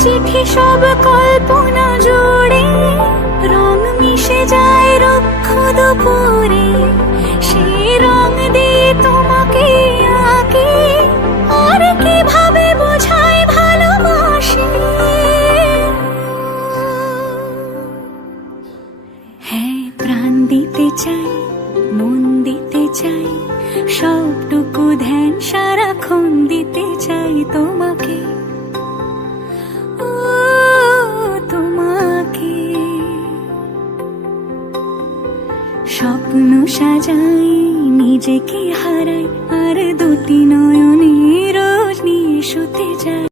চিঠি সব কল্পনা জুড়ে, রং মিশে যায় রুক্ষ দুপুরে, সেই রং দিয়ে তোমাকে আঁকে, আর কিভাবে বোঝাই ভালোবাসি। হ্যাঁ, প্রাণ দিতে চাই, মন দিতে চাই, সবটুকু ধ্যান সারাক্ষণ দিতে চাই তোমাকে, ও তোমাকে। স্বপ্ন সাজাই, নিজেকে হারাই, আর দুটি নয়নে রোজ নিয়ে শুতে যাই।